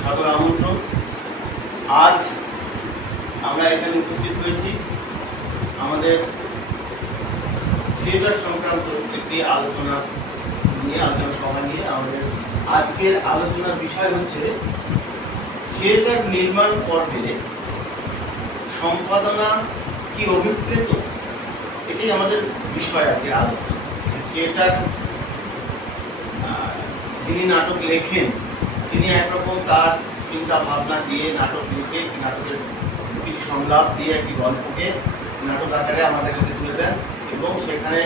সাদর আমন্ত্রণ। আজ আমরা এখানে উপস্থিত হয়েছি আমাদের থিয়েটার সংক্রান্ত একটি আলোচনা সভা নিয়ে। আমাদের আজকের আলোচনার বিষয় হচ্ছে থিয়েটার নির্মাণ পর্বে সম্পাদনা কি অভিপ্রেত, এটাই আমাদের বিষয় আজকের আলোচনা। থিয়েটার যিনি নাটক লেখেন তিনি একরকম তার চিন্তা ভাবনা দিয়ে নাটক লিখে, নাটকের কিছু সংলাপ দিয়ে একটি গল্পকে নাটক আকারে আমাদের হাতে তুলে দেন এবং সেখানে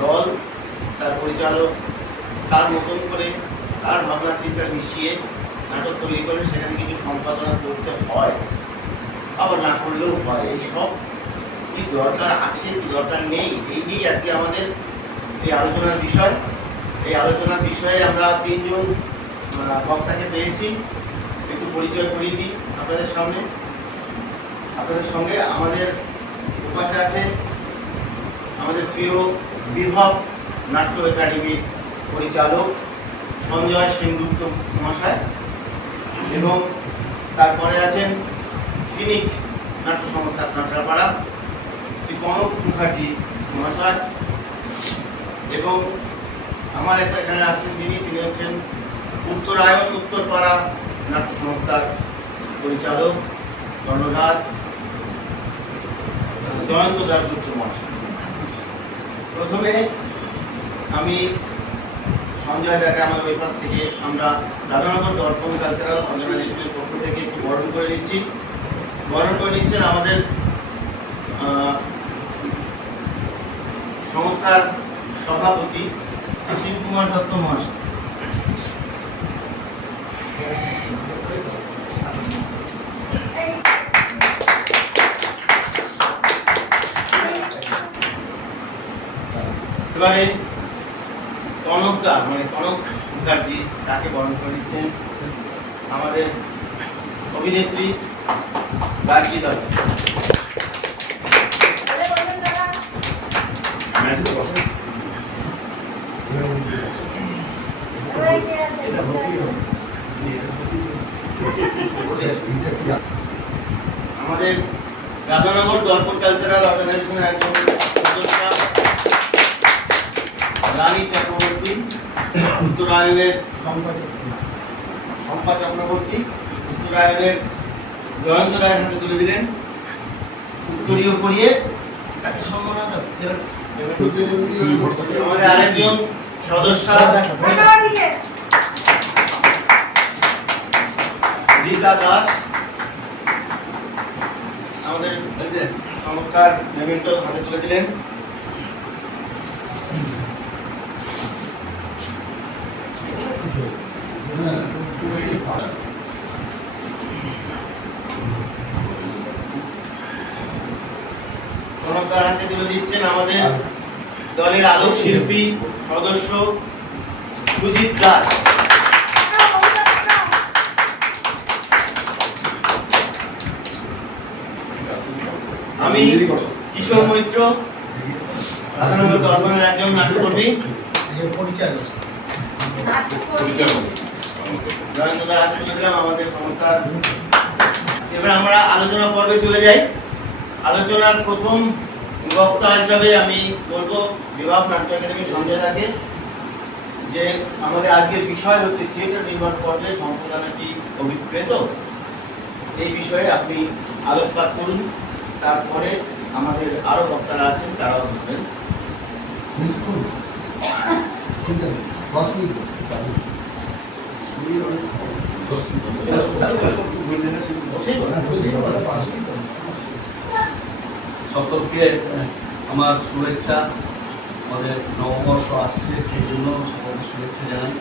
দল, তার পরিচালক তার মতন করে তার ভাবনা চিন্তা মিশিয়ে নাটক তৈরি করে সেখানে কিছু সম্পাদনা করতে হয়, আবার না করলেও হয়। এই সব কি দরকার আছে কি দরকার নেই, এই নিয়েই আজকে আমাদের এই আলোচনার বিষয়। এই আলোচনার বিষয়ে আমরা তিনজন বক্তাকে পেয়েছি। একটু পরিচয় করিয়ে দিই আপনাদের সামনে, আপনাদের সঙ্গে। আমাদের পাশে আছে আমাদের প্রিয় বিভব নাট্য একাডেমির পরিচালক সঞ্জয় সেনগুপ্ত মহাশয়, এবং তারপরে আছেন ফিনিক নাট্য সংস্থা কাঁচরাপাড়া শ্রী কনক মুখার্জি মহাশয়, এবং আমার এখানে আছেন তিনি হচ্ছেন উত্তরায়ণ উত্তরপাড়া নাট্য সংস্থার পরিচালক কর্ণধার জয়ন্ত দাশগুপ্ত মহাশয়। প্রথমে আমি সঞ্জয় দাকে আমাদের ওই পাশ থেকে আমরা রাধানগর দর্পণ কালচারাল অর্গানাইজেশনের পক্ষ থেকে একটু বরণ করে নিচ্ছেন আমাদের সংস্থার সভাপতি অসীম কুমার দত্ত মহাশয়। এবারে কনক মুখার্জি, তাকে বরণ করে নিচ্ছেন আমাদের অভিনেত্রী গার্গী দত্ত। আমাদের রাধানগর দর্পণ কালচারাল অর্গানাইজেশনের একজন সদস্য রানী চক্রবর্তী, উত্তরায়ণের শম্পা চক্রবর্তী, উত্তরায়ণের জয়ন্ত রায়ের হাতে তুলে দিলেন উত্তরীয় পরিয়ে তাকে সম্মান। আমাদের আরেকজন সদস্য রীতা দাস, আমাদের সংস্থার মেমেন্টো হাতে তুলে দিলেন। হাতে তুলে দিচ্ছেন আমাদের দলের আলোক শিল্পী সদস্য সুজিত দাস। আমি কিশোর মৈত্র, রাধানগর দর্পণের একজন নাট্যকর্মী পরিচালক। জয়ন্তদার হাতে তুলে দিলাম আমাদের সংস্থার। এবার আমরা আলোচনা পর্বে চলে যাই। আলোচনার প্রথম বক্তা হিসাবে আমি বলবো বিভাব নাট্য একাডেমির সঞ্জয় দাকে, যে আমাদের আজকের বিষয় হচ্ছে থিয়েটার নির্মাণ পর্বে সম্পাদনা কি অভিপ্রেত, এই বিষয়ে আপনি আলোকপাত করুন। তারপরে আমাদের আরো বক্তারা আছেন, তারাও বলবেন। সকলকে আমার শুভেচ্ছা। আমাদের নববর্ষ আসছে, সেই জন্য সকলকে শুভেচ্ছা জানাই।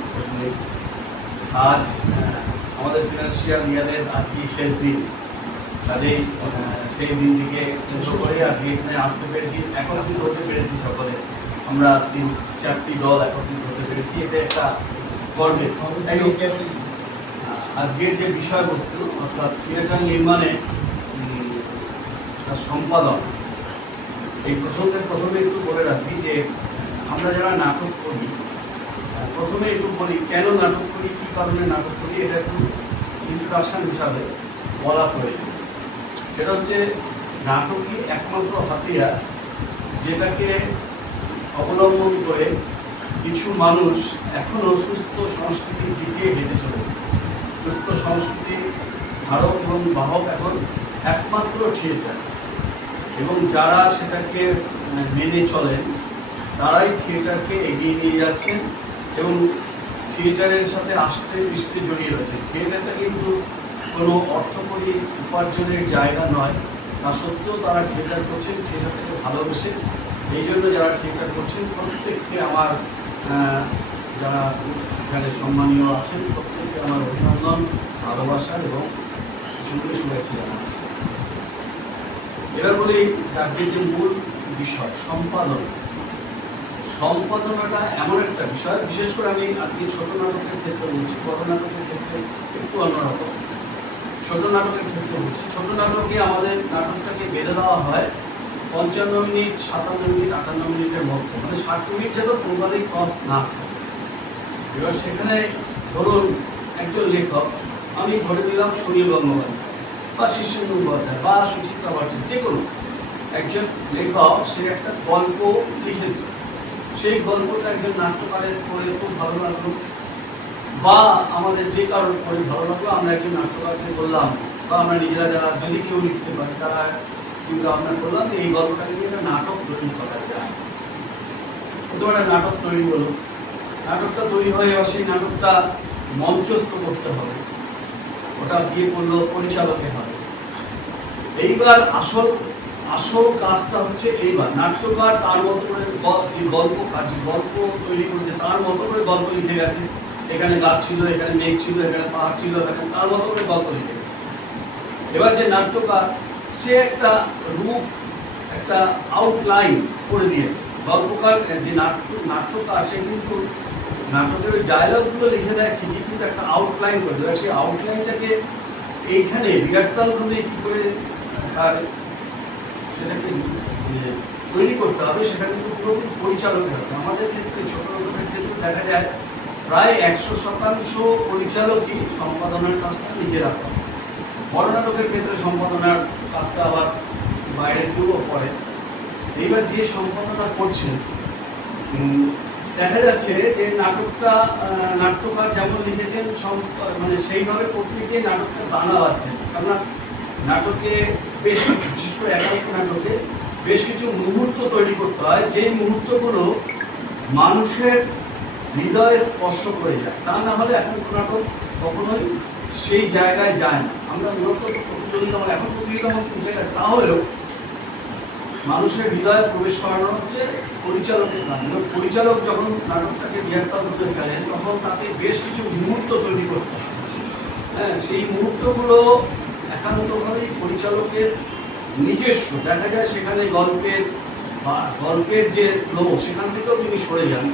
আজ আমাদের ফিনান্সিয়াল ইয়ারের আজকেই শেষ দিন, কাজেই সেই দিনটিকে কেন্দ্র করে আজকে এখানে আসতে পেরেছি, একত্রিত হতে পেরেছি। সকলে আমরা 3-4টি দল একত্রিত হতে পেরেছি, এটা একটা গর্বের। আজকের যে বিষয়বস্তু অর্থাৎ থিয়েটার নির্মাণে সম্পাদন, এই প্রসঙ্গে প্রথমে একটু বলে রাখি যে আমরা যারা নাটক করি প্রথমে একটু বলি কেন নাটক করি, কী কারণে নাটক করি, এটা একটু ইন্ট্রোডাকশন হিসাবে বলা প্রয়োজন। সেটা হচ্ছে নাটকই একমাত্র হাতিয়ার যেটাকে অবলম্বন করে কিছু মানুষ এখনও সুস্থ সংস্কৃতির দিকে হেঁটে চলেছে। সুস্থ সংস্কৃতি ধারক এবং বাহক এখন একমাত্র থিয়েটার, এবং যারা সেটাকে মেনে চলেন তারাই থিয়েটারকে এগিয়ে নিয়ে যাচ্ছেন এবং থিয়েটারের সাথে আস্তে পৃষ্ঠে জড়িয়ে রয়েছে। থিয়েটারটা কিন্তু কোনো অর্থকরী উপার্জনের জায়গা নয়, তা সত্ত্বেও তারা থিয়েটার করছেন থিয়েটারটাকে ভালোবেসে। এই জন্য যারা থিয়েটার করছেন প্রত্যেককে আমার যারা এখানে সম্মানীয় আছেন প্রত্যেককে আমার অভিনন্দন, ভালোবাসা এবং সঙ্গে শুভেচ্ছা জানাচ্ছি। এবার বলি আজকের যে মূল বিষয় সম্পাদনাটা এমন একটা বিষয়, বিশেষ করে আমি আজকে ছোট নাটকের ক্ষেত্রে বলছি, বড় নাটকের ক্ষেত্রে একটু অন্যরকম। ছোট নাটকের ক্ষেত্রে বলছি, ছোট নাটকে আমাদের নাটকটাকে বেঁধে দেওয়া হয় 55 মিনিট, 57 মিনিট, 58 মিনিটের মধ্যে, মানে 60 মিনিট যেন কোনোভাবেই ক্রস না হয়। এবার সেখানে ধরুন একজন লেখক, আমি ধরে নিলাম সুনীল গঙ্গোপাধ্যায় বা শীর্ষেন্দু মুখোপাধ্যায় বা সুচিত্রা ভট্টাচার্য, যে কোনো একজন লেখক, সে একটা গল্প লিখে দিল। সেই গল্পটা একজন নাট্যকারের পড়ে খুব ভালো লাগলো, বা আমাদের যে কারোর পড়ে ভালো লাগলো, আমরা একজন নাট্যকারকে বললাম, বা আমরা নিজেরা যারা যদি কেউ লিখতে পারি তারা চিন্তা ভাবনা করলাম এই গল্পটাকে নিয়ে একটা নাটক তৈরি করা যায়। প্রথমে একটা নাটক তৈরি হলো, নাটকটা তৈরি হয়ে এবার সেই নাটকটা মঞ্চস্থ করতে হবে, ওটা গিয়ে করলো পরিচালকের হবে। এইবার আসল কাজটা হচ্ছে, এইবার নাট্যকার তার মতো করে যে গল্পকার যে গল্প তৈরি করেছে তার মতো করে গল্প লিখে গেছে। এখানে গাছ ছিল, এখানে মেঘ ছিল, এখানে পাহাড় ছিল, এখানে তার মতো করে গল্প লিখে গেছে। এবার যে নাট্যকার, সে একটা রূপ, একটা আউটলাইন করে দিয়েছে। গল্পকার যে নাট্যকার, সে কিন্তু নাটকের ওই ডায়লগগুলো লিখে দেয় ঠিকই, কিন্তু একটা আউটলাইন করে দেয়। সেই আউটলাইনটাকে এইখানে রিহার্সাল রুমে কী করে তার সেটাকে তৈরি করতে হবে, সেটা কিন্তু পুরোপুরি পরিচালকের হবে। আমাদের ক্ষেত্রে ছোট নাটকের ক্ষেত্রে দেখা যায় প্রায় 100% পরিচালকই সম্পাদনার কাজটা নিজেরা করে। বড় নাটকের ক্ষেত্রে সম্পাদনার কাজটা আবার বাইরের কেউ করে। এইবার যে সম্পাদনা করছেন, দেখা যাচ্ছে যে নাট্যকার যেমন লিখেছেন মানে সেইভাবে প্রত্যেকে নাটকটা দানা পাচ্ছেন। কেননা নাটকে বেশ কিছু, বিশেষ করে একাধিক নাটকে বেশ কিছু মুহূর্ত তৈরি করতে হয়, যেই মুহূর্তগুলো মানুষের হৃদয়ে স্পর্শ করে যায়। তা না হলে এখন নাটক কখনোই সেই জায়গায় যায় না। আমরা মূলত প্রতিযোগিতা, এখন প্রতিযোগিতা উঠে গেছে, তাহলেও মানুষের হৃদয়ে প্রবেশ করানো হচ্ছে পরিচালকের কাজ। পরিচালক যখন নাটকটাকে রিহার্সাল করতে ফেলেন, তখন তাকে বেশ কিছু মুহূর্ত তৈরি করতে হয়। হ্যাঁ, সেই মুহূর্তগুলো একান্তভাবেই পরিচালকের নিজস্ব। দেখা যায় সেখানে গল্পের যে ফ্লো, সেখান থেকেও তিনি সরে যান,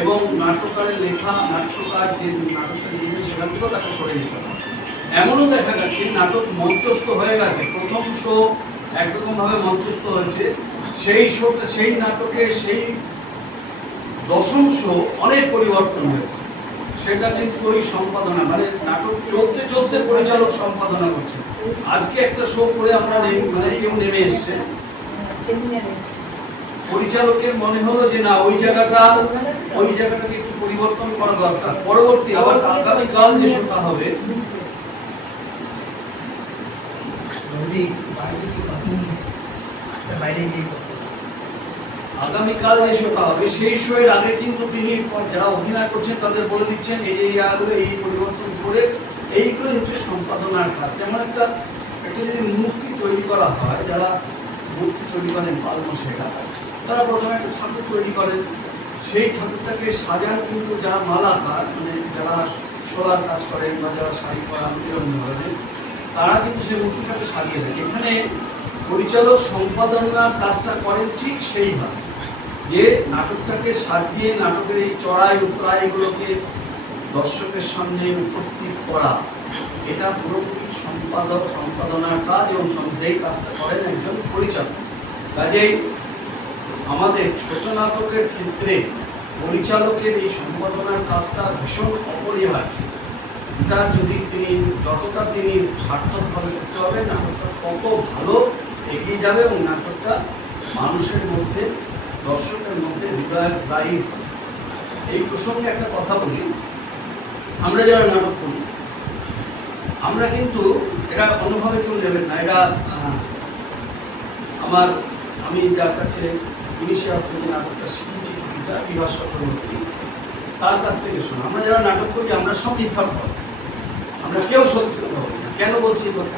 এবং নাট্যকারের লেখা, নাট্যকার যে নাটকটা লিখেন সেখান থেকেও তাকে সরে যেতে হয়। এমনও দেখা যাচ্ছে নাটক মঞ্চস্থ হয়ে গেছে, প্রথম শো একরকমভাবে মঞ্চস্থ হয়েছে, সেই নাটকের সেই দশম শো অনেক পরিবর্তন হয়েছে। সেটা কিন্তু ওই সম্পাদনা, মানে নাটক চলতে চলতে পরিচালক সম্পাদনা করছে। আজকে একটা শো করে আমরা মানে কেউ নেমে এসছে, পরিচালকের মনে হলো যে না, ওই জায়গাটাকে একটু পরিবর্তন করা দরকার। পরবর্তী আবার আগামীকাল যে শোটা হবে, আগামীকাল যে শোটা হবে সেই শোয়ের আগে কিন্তু তিনি যারা অভিনয় করছেন তাদের বলে দিচ্ছেন এই জায়গাগুলো এই পরিবর্তন করে, এইগুলোই হচ্ছে সম্পাদনার কাজ। যেমন একটা যদি মূর্তি তৈরি করা হয়, যারা মূর্তি তৈরি করেন পালমশাইরা, তারা প্রথমে একটা ঠাকুর তৈরি করেন, সেই ঠাকুরটাকে সাজান কিন্তু যারা মালাকার, মানে যারা সোলার কাজ করেন বা যারা শাড়ি পরা বিভিন্ন ধরনের, তারা কিন্তু সেই মূর্তিটাকে সাজিয়ে দেয়। এখানে পরিচালক সম্পাদনার কাজটা করেন ঠিক সেইভাবে, যে নাটকটাকে সাজিয়ে নাটকের এই চড়াই উতরাইগুলোকে দর্শকের সামনে উপস্থিত করা, এটা পুরোপুরি সম্পাদনার কাজ, এবং সেই কাজটা করেন একজন পরিচালক। কাজেই আমাদের ছোট নাটকের ক্ষেত্রে পরিচালকের এই সম্পাদনার কাজটা ভীষণ অপরিহার্য। এটা যদি তিনি যতটা তিনি সার্থকভাবে করতে হবে, নাটকটা তত ভালো এগিয়ে যাবে এবং নাটকটা মানুষের মধ্যে, দর্শকের মধ্যে হৃদয়গ্রাহী হবে। এই প্রসঙ্গে একটা কথা বলি, আমরা যারা নাটক করি আমরা কিন্তু এটা কোনোভাবে কেউ নেবেন না, এটা আমি যার কাছে ইনিশিয়াস থেকে নাটকটা শিখেছি কিছুটা, বিভাস চক্রবর্তী, তার কাছ থেকে শোনা। আমরা যারা নাটক করি আমরা সব মিথ্যা কথা, আমরা কেউ সত্যি কথা বলি না। কেন বলছি এই কথা?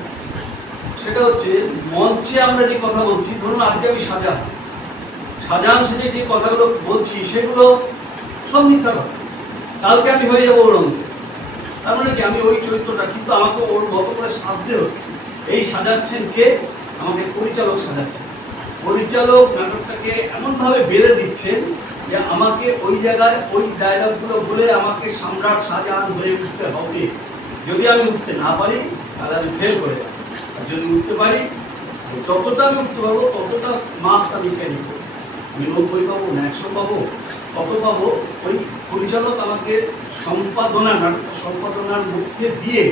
সেটা হচ্ছে মঞ্চে আমরা যে কথা বলছি, ধরুন আজকে আমি শাহজাহান সেজে যে কথাগুলো বলছি সেগুলো সব মিথ্যা কথা। কালকে আমি হয়ে যাবো ওর অংশে, তার মানে কি আমি ওই চরিত্রটা, কিন্তু আমাকে ওর মতো করে সাজতে হচ্ছে। এই সাজাচ্ছেন কে? আমাকে পরিচালক সাজাচ্ছেন। পরিচালক নাটকটাকে এমনভাবে বেঁধে দিচ্ছেন যে আমাকে ওই জায়গায় ওই ডায়লগগুলো বলে আমাকে সম্রাট শাহজাহান হয়ে উঠতে হবে। যদি আমি উঠতে না পারি তাহলে আমি ফেল করে যাব, আর যদি উঠতে পারি, যতটা আমি উঠতে পারবো ততটা মার্কস আমি ক্যারি করবো। আমি 90 পাবো না 100 পাবো, কত পাবো, ওই পরিচালক আমাকে সম্পাদনার মধ্যে দিয়ে,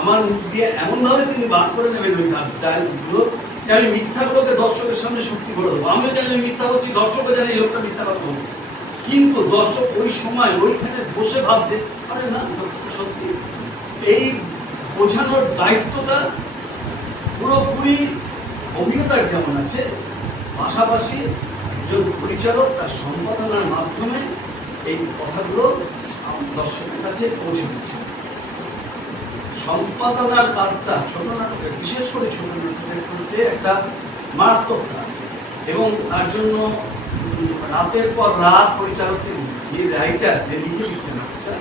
আমার মুখ দিয়ে এমনভাবে তিনি বার করে নেবেন ওই ডায়লগগুলো, যে আমি মিথ্যাগুলোকে দর্শকের সামনে সত্যি করে দেবো। আমিও জানি আমি মিথ্যা বলছি, দর্শকও জানি এই লোকটা মিথ্যা কথা বলছে, কিন্তু দর্শক ওই সময় ওইখানে বসে ভাবছে আরে না সত্যি। এই বোঝানোর দায়িত্বটা পুরোপুরি অভিনেতার যেমন আছে, পাশাপাশি একজন পরিচালক তার সম্পাদনার মাধ্যমে এই কথাগুলো দর্শকের কাছে পৌঁছে দিচ্ছে। সম্পাদনার কাজটা ছোট নাটকের, বিশেষ করে ছোট নাটকের মধ্যে একটা মারাত্মক কাজ, এবং তার জন্য রাতের পর রাত পরিচালকের যে রাইটার যে লিখে দিচ্ছে নাটকটা,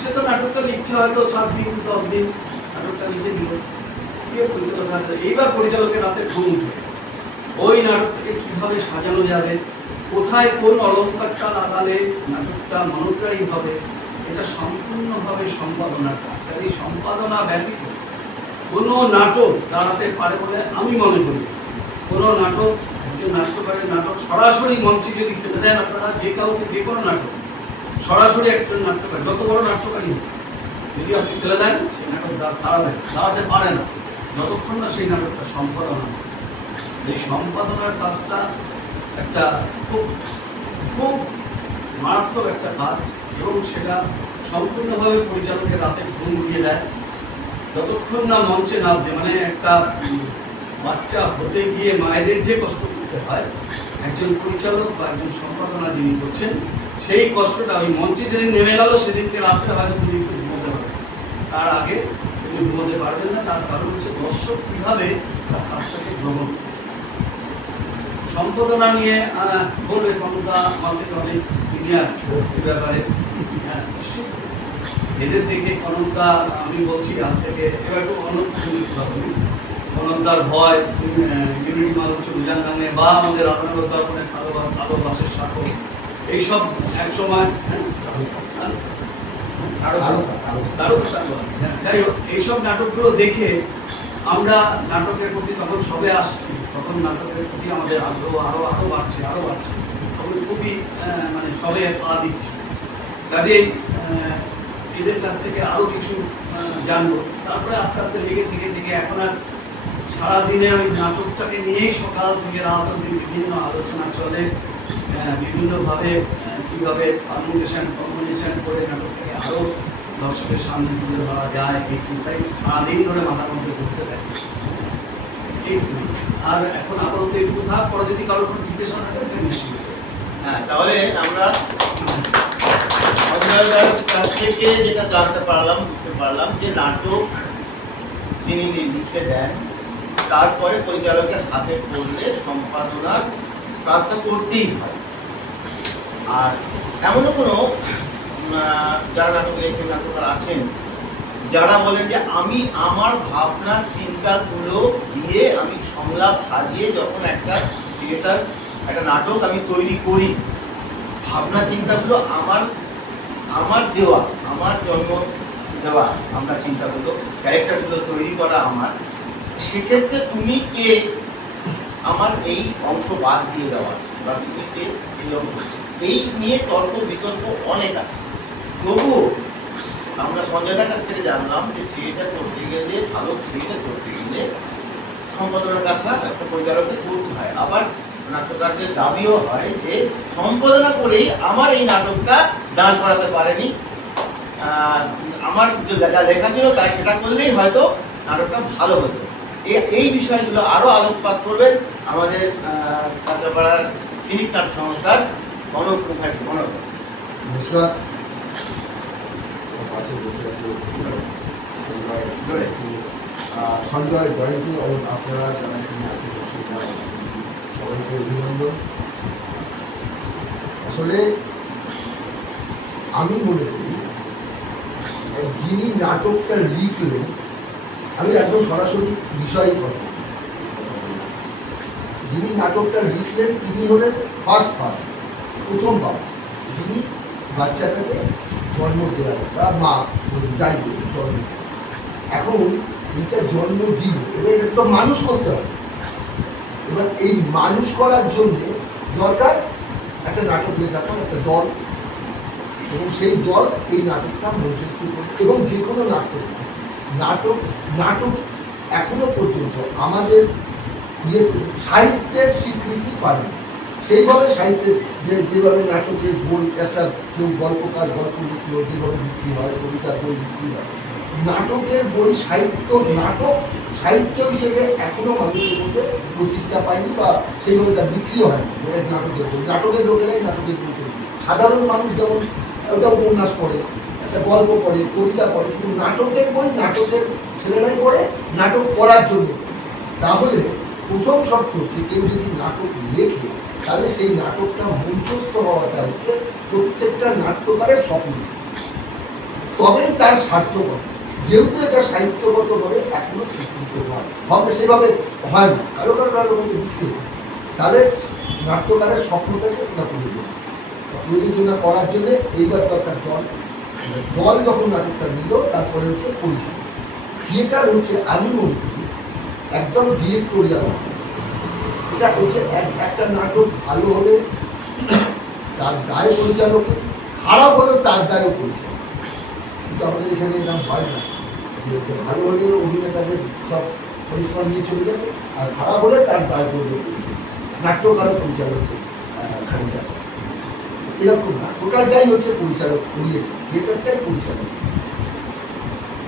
সে তো নাটকটা লিখছে হয়তো 7 দিন 10 দিন নাটকটা লিখে দিল, এইবার পরিচালকের রাতে ঘুম উঠে ওই নাটকটাকে কিভাবে সাজানো যাবে, কোথায় কোন অলঙ্কারটা লাগালে নাটকটা মনোগ্রাহী হবে, এটা সম্পূর্ণভাবে সম্পাদনার কাজ। আর এই সম্পাদনা ব্যতীত কোনো নাটক দাঁড়াতে পারে বলে আমি মনে করি। কোনো নাটক, একজন নাট্যকারের নাটক সরাসরি মঞ্চে যদি ফেলে দেন আপনারা, যে কাউকে যে কোনো নাটক সরাসরি একজন নাট্যকার, যত বড় নাট্যকারই হোক, যদি আপনি ফেলে দেন সেই নাটক দাঁড়াতে পারে না যতক্ষণ না সেই নাটকটা সম্পাদনা হচ্ছে। এই সম্পাদনার কাজটা একটা খুব খুব মারাত্মক একটা কাজ, এবং সেটা সম্পূর্ণভাবে পরিচালকের রাতে ঘুম উড়িয়ে দেয় যতক্ষণ না মঞ্চে নামছে। মানে একটা বাচ্চা হতে গিয়ে মায়েদের যে কষ্ট করতে হয়, একজন পরিচালক বা একজন সম্পাদনা যিনি করছেন, সেই কষ্টটা ওই মঞ্চে যেদিন নেমে গেল সেদিনকে রাত্রে হয়তো তিনি একটু ঘুমোতে পারবেন, তার আগে তিনি ঘুমোতে পারবেন না। তার কারণ হচ্ছে দর্শক কীভাবে তার কাজটাকে গ্রহণ করে। সম্পাদনা নিয়ে বলবে কমতা আমার থেকে অনেক সিনিয়র এই ব্যাপারে, এদের থেকে কনকদা, আমি বলছি আজ থেকে এবার একটু অন্য সঙ্গীত কথা বলি, কনকদার ভয়, ইউনিটি মানুষ উজানগানে, বা আমাদের রাধানগর দর্পণে কালো বাসের সাঁকো, এইসব এক সময় যাই হোক, এইসব নাটকগুলো দেখে আমরা নাটকের প্রতি তখন সবে আসছি, তখন নাটকের প্রতি আমাদের আগ্রহ আরো বাড়ছে, তখন খুবই মানে সবে পা দিচ্ছি। কাজেই এদের কাছ থেকে আরো কিছু জানবো, তারপরে আস্তে আস্তে লেগে থেকে এখন আর সারাদিনে ওই নাটকটাকে নিয়েই সকাল থেকে রাত অবধি বিভিন্ন আলোচনা চলে, বিভিন্নভাবে কীভাবে কম্বিনেশন করে নাটকটাকে আরো দর্শকের সামনে তুলে ধরা যায়, এই চিন্তাই সারাদিন ধরে মাথার মধ্যে ঘুরতে থাকে। আর এখন আপাতত একটু থাক, পরে যদি কারোর কোনো জিজ্ঞাসা থাকে নিশ্চিত। হ্যাঁ, তাহলে আমরা অভিনয়ের কাছ থেকে যেটা জানতে পারলাম, বুঝতে পারলাম যে নাটক যিনি লিখে দেন, তারপরে পরিচালকের হাতে পড়লে সম্পাদনার কাজটা করতেই হয়। আর এমনও কোনো যারা নাটক লেখেন, নাটককার আছেন যারা বলেন যে আমি আমার ভাবনা চিন্তাগুলো দিয়ে আমি সংলাপ সাজিয়ে যখন একটা থিয়েটার, একটা নাটক আমি তৈরি করি, ভাবনা চিন্তাগুলো আমার দেওয়া, আমার জন্ম দেওয়া ভাবনা চিন্তাগুলো, ক্যারেক্টারগুলো তৈরি করা আমার, সেক্ষেত্রে তুমি কে আমার এই অংশ বাদ দিয়ে দেওয়া, বা তুমি কে এই অংশ এই নিয়ে তর্ক বিতর্ক অনেক আছে। তবুও আমরা সঞ্জয়দার কাছ থেকে জানলাম যে থিয়েটার করতে গেলে, ভালো থিয়েটার করতে গেলে সম্পাদনার কাজটা একটা পরিচালককে করতে হয়। আবার নাট্যকারদের দাবিও হয় যে সম্পাদনা করেই আমার এই নাটকটা দাঁড় করাতে পারেনি, আমার যা লেখা ছিল তাই সেটা করলেই হয়তো নাটকটা ভালো হতো। এই বিষয়গুলো আরও আলোকপাত করবেন আমাদের কাঁচাপাড়ার ফিনিক নাট্য সংস্থার কনক মুখার্জি। কনক, নমস্কার। পাশে বসে আছে সঞ্জয় জয়ন্তী এবং আপনারা যারা এখানে আছে সবাইকে অভিনন্দন। আসলে আমি মনে করি যিনি নাটকটা লিখলেন, আমি একদম সরাসরি বিষয়ে কথা, যিনি নাটকটা লিখলেন তিনি হলেন প্রথম বাবা, যিনি বাচ্চাটাকে জন্ম দেওয়ার বা মা যাই বলি জন্ম। এখন এইটা জন্ম দিল, এবার একদম মানুষ করতে হবে। এবার এই মানুষ করার জন্যে দরকার একটা নাটক লেখার একটা দল, এবং সেই দল এই নাটকটা মঞ্চস্থ করবে। এবং যে কোনো নাটক এখনো পর্যন্ত আমাদের ইয়েতে সাহিত্যের স্বীকৃতি পায়নি। সেইভাবে সাহিত্যের যেভাবে নাটকের বই, একটা কেউ গল্পকার গল্প লিখলো যেভাবে বিক্রি হয়, কবিতার বই বিক্রি হয়, নাটকের বই নাটক সাহিত্য হিসেবে এখনো মানুষের মধ্যে প্রতিষ্ঠা পায়নি বা সেইভাবে তার বিক্রি হয়নি। নাটকের বই, নাটকের লোকেরাই নাটকের বই। সাধারণ মানুষ যেমন ওটা উপন্যাস পড়ে, একটা গল্প পড়ে, কবিতা পড়ে, কিন্তু নাটকের বই নাটকের ছেলেরাই পড়ে নাটক করার জন্য। তাহলে প্রথম শর্ত হচ্ছে কেউ যদি নাটক লেখে তাহলে সেই নাটকটা মঞ্চস্থ হওয়াটা হচ্ছে প্রত্যেকটা নাট্যকারের স্বপ্ন, তবেই তার সার্থকতা। যেহেতু এটা সাহিত্যগতভাবে এখনো স্বীকৃত হয়, হবে সেভাবে হয় না, কারো বিক্রি হয়, তাহলে নাট্যকারের স্বপ্নটাকে না প্রযোজনা করার জন্য এইবার দরকার দল যখন নাটকটা নিল তারপরে হচ্ছে পরিচালনা। থিয়েটার হচ্ছে আমি মনে করি একদম ডিরেক্টোরিয়াল। এটা হচ্ছে একটা নাটক ভালো হলে তার দায় পরিচালকের, খারাপ হলেও তার দায়ও পরিচালক। কিন্তু আমাদের এখানে এরকম হয় না যে ভালো হলে অভিনেতাদের সব পরিশ্রম নিয়ে চলে যাবে, আর খারাপ হলে তার দায় পড়বে নাট্যকারও পরিচালকের খালি যাবে। এরকম না, টোটালটাই হচ্ছে পরিচালক, থিয়েটারটাই পরিচালক।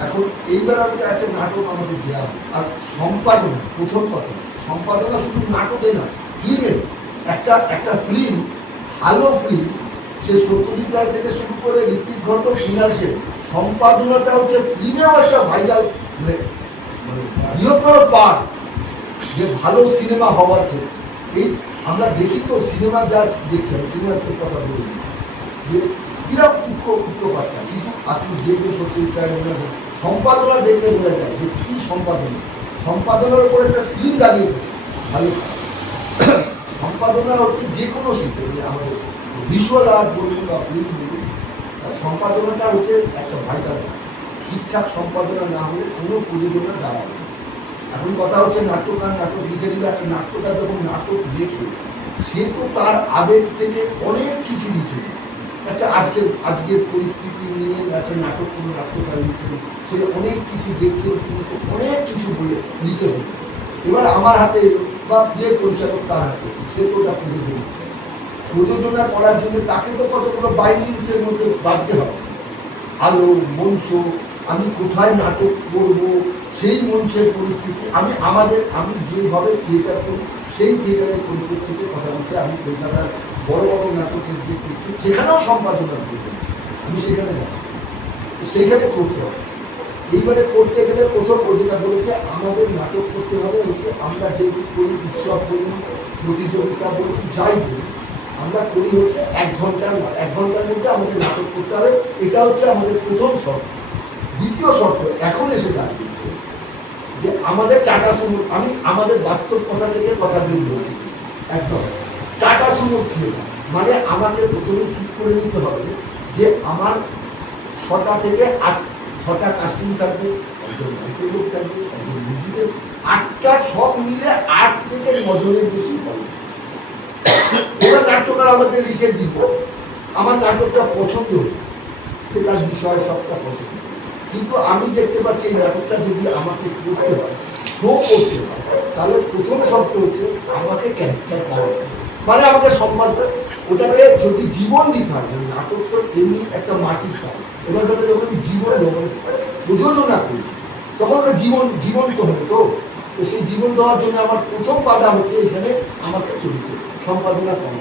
এখন এইবার আমাদের একটা নাটক আমাদের দেওয়া হয়, আর সম্পাদনা প্রথম কথা, সম্পাদনা শুধু নাটকে না, ফিল্মের একটা ফিল্ম, ভালো ফিল্ম, সে সত্যজিৎ রায় থেকে শুরু করে ঋত্বিক ঘটক, মৃণাল সেন, সম্পাদনাটা হচ্ছে ফিল্মেও একটা ভাইটাল বৃহত্তর পার্ট যে ভালো সিনেমা হওয়ার ক্ষেত্রে। এই আমরা দেখি তো সিনেমা যা দেখছেন, সিনেমার কথা বলি যে কিরকম উচ্চ পাঠটা, কিন্তু আপনি দেখবেন সত্যজিৎ রায় সম্পাদনা দেখলে বোঝা যায় যে কী সম্পাদনার উপরে একটা ফিল্ম দাঁড়িয়ে থাকে ভালো। সম্পাদনা হচ্ছে যে কোনো শিল্পে, আমাদের ভিজুয়াল আর্ট বলুন বা ফিল্ম বলুন, সম্পাদনাটা হচ্ছে একটা ভাইটাল। ঠিকঠাক সম্পাদনা না হলে কোনো প্রযোজনা দাঁড়াবে। এখন কথা হচ্ছে নাট্যকার নাটক লিখে দিলে, একটা নাট্যকার যখন নাটক লেখে সে তো তার আবেগ থেকে অনেক কিছু লিখে, একটা আজকের পরিস্থিতি নিয়ে একটা নাটক কোনো নাট্যকার লিখে সে অনেক কিছু দেখছে, কিন্তু অনেক কিছু বলে লিখে হবে। এবার আমার হাতে বা যে পরিচালক তার হাতে, সে তো ওটা প্রযোজনা করার জন্য তাকে তো কতগুলো বাইন্ডিংসের মধ্যে বাঁধতে হবে। আলো, মঞ্চ, আমি কোথায় নাটক করব, সেই মঞ্চের পরিস্থিতি, আমি যেভাবে থিয়েটার করি সেই থিয়েটারের পরিপ্রেক্ষিতে কথা বলছে। আমি কলকাতার বড় বড় নাটকের যে সেখানেও সম্পাদনা প্রয়োজন, আমি সেখানে যাচ্ছি, তো সেখানে করতে হবে। এইবারে করতে গেলে প্রথম যেটা বলেছে আমাদের নাটক করতে হবে হচ্ছে আমরা যেগুলো করি, উৎসব বলুন, প্রতিযোগিতা বলুন, যাই বলুন, আমরা করি হচ্ছে 1 ঘন্টার মধ্যে আমাদের নাটক করতে হবে। এটা হচ্ছে আমাদের প্রথম শর্ত। দ্বিতীয় শর্ত এখন এসে দাঁড়িয়েছে যে আমাদের টাটা সুমো, আমি আমাদের বাস্তব কথা থেকে কথা বলছি, একদম টাটা সুমো থিয়েটার মানে আমাকে প্রথমে ঠিক করে নিতে হবে যে আমার 6টা থেকে 8টা কাস্টিং থাকবে, একজন নায়কের লোক থাকবে, একজন মিউজিকের, 8টা সব মিলে 8 থেকে 9 জনের বেশি হবে। এবার নাট্যকার আমাকে লিখে দিব, আমার নাটকটা পছন্দ হলো, তার বিষয় সবটা পছন্দ, কিন্তু আমি দেখতে পাচ্ছি এই নাটকটা যদি আমাকে করতে হয়, শো করতে হয়, তাহলে প্রথম শব্দ হচ্ছে আমাকে ক্যারেক্টার করা, মানে আমাকে সম্মান, ওটাকে যদি জীবন দিতে হয়, নাটক তো এমনি একটা মাটির কাজ, এবার ওটাকে যখন জীবন দেবো, প্রযোজনা করি, তখন ওটা জীবন্ত হবে। তো সেই জীবন দেওয়ার জন্য আমার প্রথম বাধা হচ্ছে এখানে আমাকে চরিত্র সম্পাদনা করা।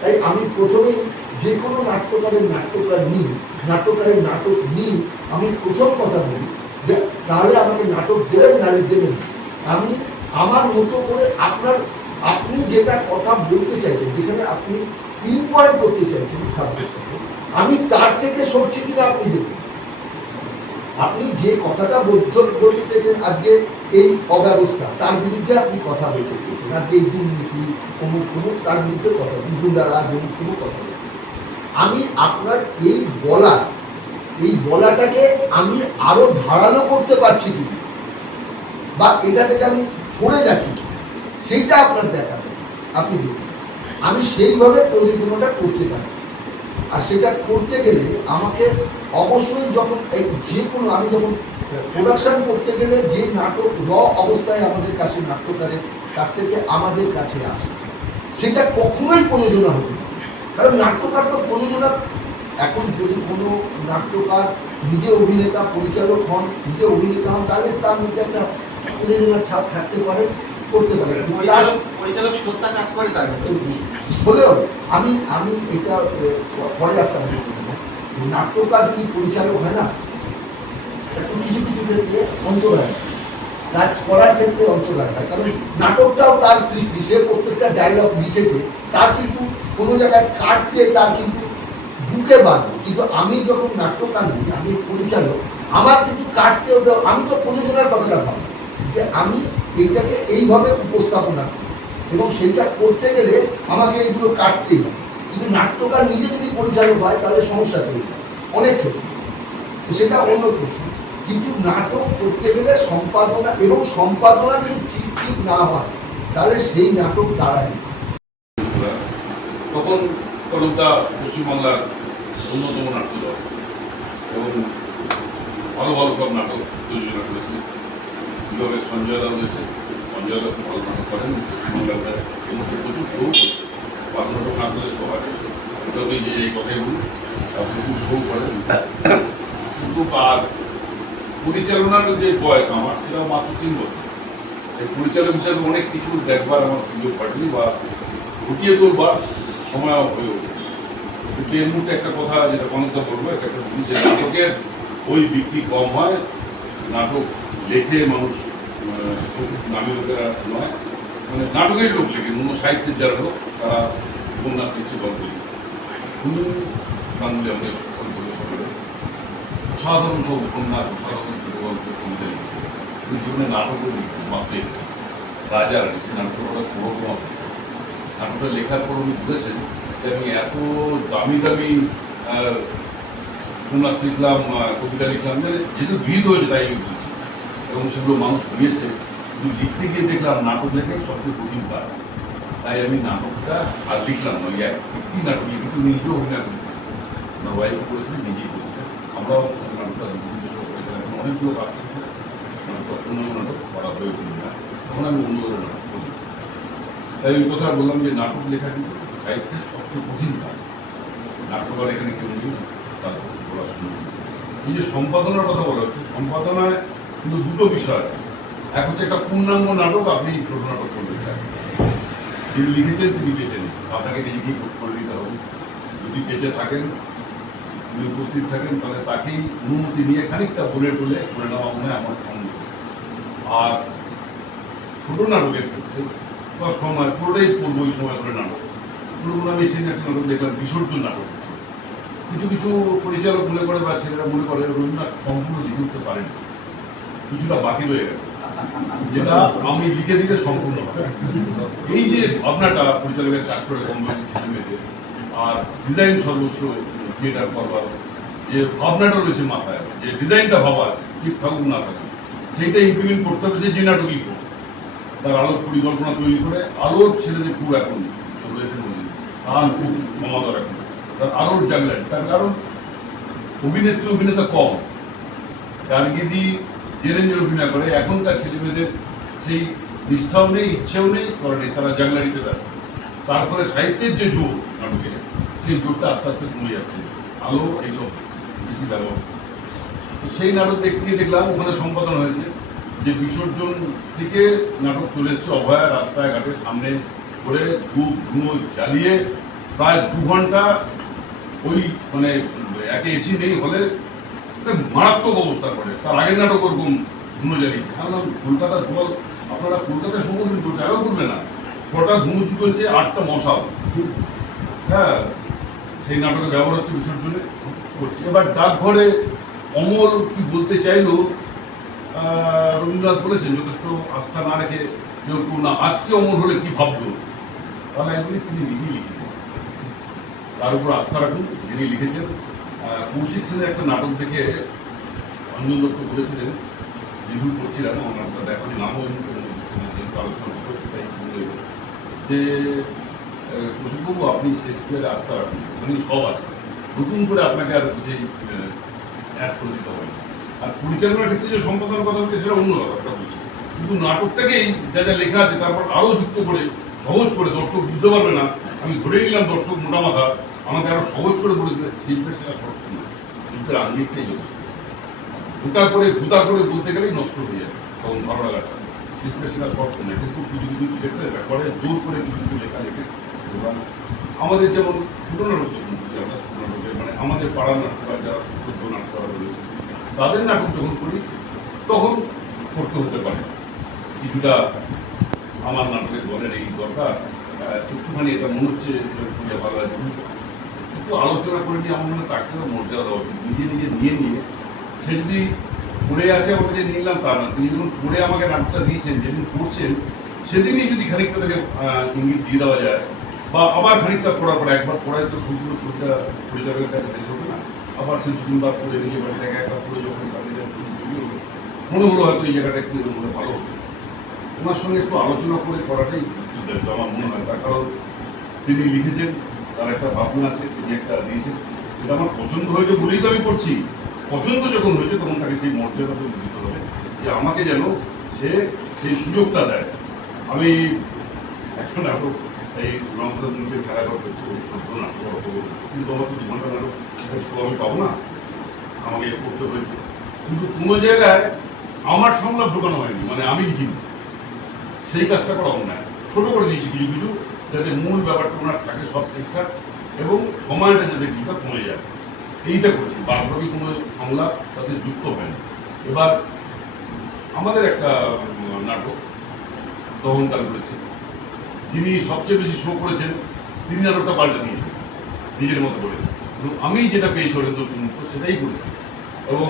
তাই আমি প্রথমেই যে কোনো নাট্যকারের নাটক নিই, আমি প্রথম কথা বলি যে তাহলে আমাকে নাটক দেবেন, নাহলে দেবেন। আমি আমার মতো করে আপনি যেটা কথা বলতে চাইছেন, যেখানে আপনি পিন পয়েন্ট করতে চাইছেন সাবজেক্টটাকে, আমি তার থেকে সরছি কিনা আপনি দেখুন। আপনি যে কথাটা বলতে চাইছেন, আজকে এই অব্যবস্থা, তার বিরুদ্ধে আপনি কথা বলতে চেয়েছেন, আজকে এই দুর্নীতি অমুক তার বিরুদ্ধে কথা, গুন্ডারা অমুক কথা বলতে, আমি আপনার এই বলাটাকে আমি আরো ধারালো করতে পারছি কি, বা এটা থেকে আমি সরে যাচ্ছি, সেইটা আপনার দেখাবে, আপনি দেখুন। আমি সেইভাবে প্রযোজনাটা করতে পারছি, আর সেটা করতে গেলে আমাকে অবশ্যই যখন আমি যখন প্রোডাকশন করতে গেলে যে নাটক অবস্থায় আমাদের কাছে নাট্যকারের কাছ থেকে আমাদের কাছে আসে, সেটা কখনোই প্রযোজনা হতে পারে। কারণ নাট্যকার তো প্রযোজনা, এখন যদি কোনো নাট্যকার নিজে অভিনেতা পরিচালক হন, নিজে অভিনেতা হন, তাহলে তার মধ্যে একটা প্রযোজনার ছাপ থাকতে পারে, করতে পারে। পরিচালক সত্তা কাজ করে তার হলেও আমি এটা পরে আসতে নাট্যকার যদি পরিচালক হয় না, একটু কিছু ক্ষেত্রে অন্তরায় কাজ করার ক্ষেত্রে অন্তরায় হয়। কারণ নাটকটাও তার সৃষ্টি, সে প্রত্যেকটা ডায়লগ লিখেছে, তার কিন্তু কোনো জায়গায় কাটতে তার কিন্তু বুকে বাঁধবে। কিন্তু আমি যখন নাট্যকার নিই, আমি পরিচালক, আমার কিন্তু কাটতে ওটা, আমি তো প্রযোজনার কথাটা ভাবি যে আমি এইটাকে এইভাবে উপস্থাপনা করি, এবং সেইটা করতে গেলে আমাকে এইগুলো কাটতেই হবে। কিন্তু নাট্যকার নিজে যদি পরিচালক হয়, তাহলে সমস্যা তৈরি হয় অনেক ক্ষেত্রে, সেটা অন্য প্রশ্ন। কিন্তু নাটক করতে গেলে সম্পাদনা যদি ঠিক না হয়, তাহলে সেই নাটক দাঁড়ায়। তখন কলমটা পশ্চিমবাংলার অন্যতম নাট্য দল, এবং ভালো সব নাটক প্রযোজনা করেছে। কীভাবে সঞ্জয় দা হয়েছে, সঞ্জয় দা ভালো নাটক করেন পশ্চিমবাংলার, এবং প্রচুর শো ভালো নাটক না করলে শো হয়, ওটাতে যে এই কথাই বলুন, প্রচুর শো করেন। কিন্তু আর পরিচালনার যে বয়স আমার, সেটাও মাত্র 3 বছর। এই পরিচালক হিসাবে অনেক কিছু দেখবার আমার সুযোগ পাইনি, বা ফুটিয়ে তোলবার সময় হয়ে ওঠে। কিন্তু এর মুহূর্তে একটা কথা যেটা কনকদা বলবো, একটা বলি যে নাটকের ওই বিক্রি কম হয়, নাটক লেখে মানুষ, নামী লোকেরা নয়, মানে নাটকের লোক লেখে, অন্য সাহিত্যের যারা লোক, তারা উপন্যাস লিখছে, গল্প লিখছে। গাঙ্গুলি আমাদের সাধারণ সব উপন্যাস, সাধারণ ছোট গল্প, কবিতা লিখছে, ওই জীবনে নাটকও লিখছে, মাপে রাজা সে নাটকটা সৌভাগ্য মাপে। নাটকটা লেখার পর উনি বুঝেছেন যে আমি এত দামি উপন্যাস লিখলাম, কবিতা লিখলাম, যেহেতু বিদ হয়েছে তাই আমি বুঝেছি, এবং সেগুলো মানুষ নিয়েছে। কিন্তু লিখতে গিয়ে দেখলাম নাটক লেখাই সবচেয়ে কঠিন কাজ। তাই আমি নাটকটা আর লিখলাম না, ওই একটি নাটক লিখেছি, উনি নিজেও অভিনয় করেছেন, আমার ওয়াইফ করেছিলেন, নিজেই করেছিলেন। আমরাও নাটকটা করেছিলাম, এখন অনেকগুলো কাজ করেছে, অন্য নাটক করা হয়ে উঠল না, তখন আমি অন্য ধরনের নাটক করি। তাই ওই কথা বললাম যে নাটক লেখা কিন্তু সাহিত্যের সবচেয়ে কঠিন কাজ। নাট্যকার এখানে কেউ নেই, তাদের পড়াশোনা। এই যে সম্পাদনার কথা বলা হচ্ছে, সম্পাদনায় কিন্তু দুটো বিষয় আছে। এক হচ্ছে একটা পূর্ণাঙ্গ নাটক, আপনি ছোট নাটক করতে চান, যিনি লিখেছেন তিনি বেঁচে নেই, আপনাকে নিজেকেই করে দিতে হবে। যদি বেঁচে থাকেন, উনি উপস্থিত থাকেন, তাহলে তাকেই অনুমতি নিয়ে খানিকটা বলে করে নেওয়া মনে হয় আমার অনুমতি। আর ছোট নাটকের ক্ষেত্রে বা সময় পুরোটাই পড়বো, ওই সময় করে নাটক পুরোগুলো। আমি সেদিন একটা নাটক দেখলাম, বিসর্জন নাটক। কিছু পরিচালক মনে করে বা ছেলেরা মনে করে রবীন্দ্রনাথ সম্পূর্ণ লিখে উঠতে পারেন, কিছুটা বাকি রয়ে গেছে, যেটা আমি লিখে দিলে সম্পূর্ণ হবে। এই যে ভাবনাটা পরিচালকের কাজ করে কম বয়সী ছেলে মেয়েদের, আর ডিজাইন সর্বস্ব থিয়েটার করবার যে ভাবনাটা রয়েছে মাথায়, যে ডিজাইনটা ভাবা আছে, স্ক্রিপ্ট থাকুক না থাকুক, সেইটা ইমপ্লিমেন্ট করতে হবে। সে যে নাটকই করবে, তার আলোর পরিকল্পনা তৈরি করে, আলোর ছেলেদের খুব এখন চলে এসে বলি আর খুব কমাতে রাখবে তার আরও জাগলেন। তার কারণ অভিনেত্রী অভিনেতা কম, গার্গিদি যে রেঞ্জের অভিনয় করে এখনকার ছেলেমেয়েদের সেই নিষ্ঠাও নেই, ইচ্ছেও নেই, করেনি, তারা জাগলারিতে ব্যস্ত। তারপরে সাহিত্যের যে জোর নাটকে, সেই জোরটা আস্তে আস্তে কমে যাচ্ছে, আলো এইসব বেশি ব্যবহার হচ্ছে। তো সেই নাটক দেখতে গিয়ে দেখলাম ওখানে সম্পাদন হয়েছে যে বিসর্জন থেকে নাটক চলে এসছে অভয়া রাস্তায় ঘাটের সামনে করে ধূপ ধুঁয়ো জ্বালিয়ে প্রায় 2 ঘন্টা ওই মানে একে এসি নেই হলে মারাত্মক অবস্থা করে। তার আগের নাটক ওরকম ধুনো জ্বালিয়েছে। আমি কলকাতার বল, আপনারা কলকাতার সমুদ্র দুটাও করবে না, 6টা ধুনো চলছে, 8টা মশাও। হ্যাঁ, সেই নাটকে ব্যবহার হচ্ছে বিসর্জনে করছে। এবার ডাকঘরে অমল কি বলতে চাইলো, রবীন্দ্রনাথ বলেছেন যথেষ্ট আস্থা না রেখে কেউ কেউ না আজকে অমল হলে কি ভাবতো, তাহলে এগুলি তিনি নিজেই লিখেছেন। তার উপর আস্থা রাখুন, যিনি লিখেছেন। কৌশিক সেনের একটা নাটক দেখে অঞ্জন দত্ত বলেছিলেন, রিভিউ করছিলাম, আমার নাটকটা দেখার নামও যেহেতু আলোচনা করতে তাই যে কৌশিকবাবু আপনি শেক্সপিয়ারে আস্থা রাখুন, মানে সব আছে, নতুন করে আপনাকে আর সেই অ্যাড করে দিতে হবে। আর পরিচালনার ক্ষেত্রে যে সম্পাদনার কথা হচ্ছে সেটা অন্য কথা বলছি, কিন্তু নাটকটাকেই যা যা লেখা আছে তারপর আরও যুক্ত করে সহজ করে, দর্শক বুঝতে পারবে না, আমি ধরে নিলাম দর্শক মোটা মাথা, আমাকে আরো সহজ করে বলে দেবে, শিল্পের সেটা শর্ত না, শিল্পের আঙ্গিকটাই যথেষ্ট। গুতা করে বলতে গেলেই নষ্ট হয়ে যায়, তখন ভালো লাগাটা শিল্পের সেটা শর্ত নয়। কিন্তু কিছু কিছু ক্ষেত্রে করে জোর করে কিছু কিছু লেখা লেখে আমাদের যেমন ছোট নাটক, আমরা ছোট নাটকের মানে আমাদের পাড়ার নাটক যারা সুযোগ্য নাটক করা রয়েছে তাদের নাটক যখন করি তখন করতে হতে পারে কিছুটা আমার নাটকের দলের এই দরকার, একটুখানি এটা মনে হচ্ছে ভালো লাগে, কিন্তু আলোচনা করে নিয়ে আমার মনে তাকেও মর্যাদা দেওয়া উচিত। নিজে নিজে নিয়ে সে যদি পড়ে আছে আমাকে যে নিলাম তা না, তিনি যখন পড়ে আমাকে নাটকটা দিয়েছেন, যেদিন পড়ছেন সেদিনই যদি খানিকটা তাকে ইঙ্গিত দিয়ে দেওয়া যায়, বা আবার খানিকটা পড়ার পর একবার পড়ায় তো সম্পূর্ণ ছবিটা পরিচালকের কাছে বেশি হবে না, আবার সে 2-3 বার পড়ে নিজে বাড়ি থেকে একবার পড়ে যখন তাদের ছবি তৈরি হলো মনে হলো হয়তো এই জায়গাটা একটু মনে ভালো হতো, ওনার সঙ্গে একটু আলোচনা করে করাটাই আমার মনে হয়। তার কারণ তিনি লিখেছেন, তার একটা ভাবনা আছে, তিনি একটা দিয়েছেন, সেটা আমার পছন্দ হয়েছে বলেই তো আমি করছি। পছন্দ যখন হয়েছে তখন তাকে সেই মর্যাদা দিতে হবে যে আমাকে যেন সে সেই সুযোগটা দেয়। আমি এখন নাটক এই রংপুরের খেলাঘর করছি, নাটক কিন্তু আমার তো 2 ঘন্টা নাটক আমি পাবো না, আমাকে করতে হয়েছে। কিন্তু কোনো জায়গায় আমার সংলাপ ঢোকানো হয়নি, মানে আমি লিখিনি, সেই কাজটা করা অন্যায়। ছোট করে দিয়েছি কিছু কিছু, যাতে মূল ব্যাপারটা ওনার থাকে সব ঠিকঠাক এবং সময়টা যাতে কিছুটা কমে যায়, এইটা করেছি। বাদবাকি কোনো সংলাপ তাতে যুক্ত হয় না। এবার আমাদের একটা নাটক দহনকাল করেছে, যিনি সবচেয়ে বেশি শো করেছেন তিনি নাটকটা পাল্টে নিয়েছেন নিজের মতো করে, আমি যেটা পেয়েছি অরিন্দম সিংহ সেটাই করেছি। এবং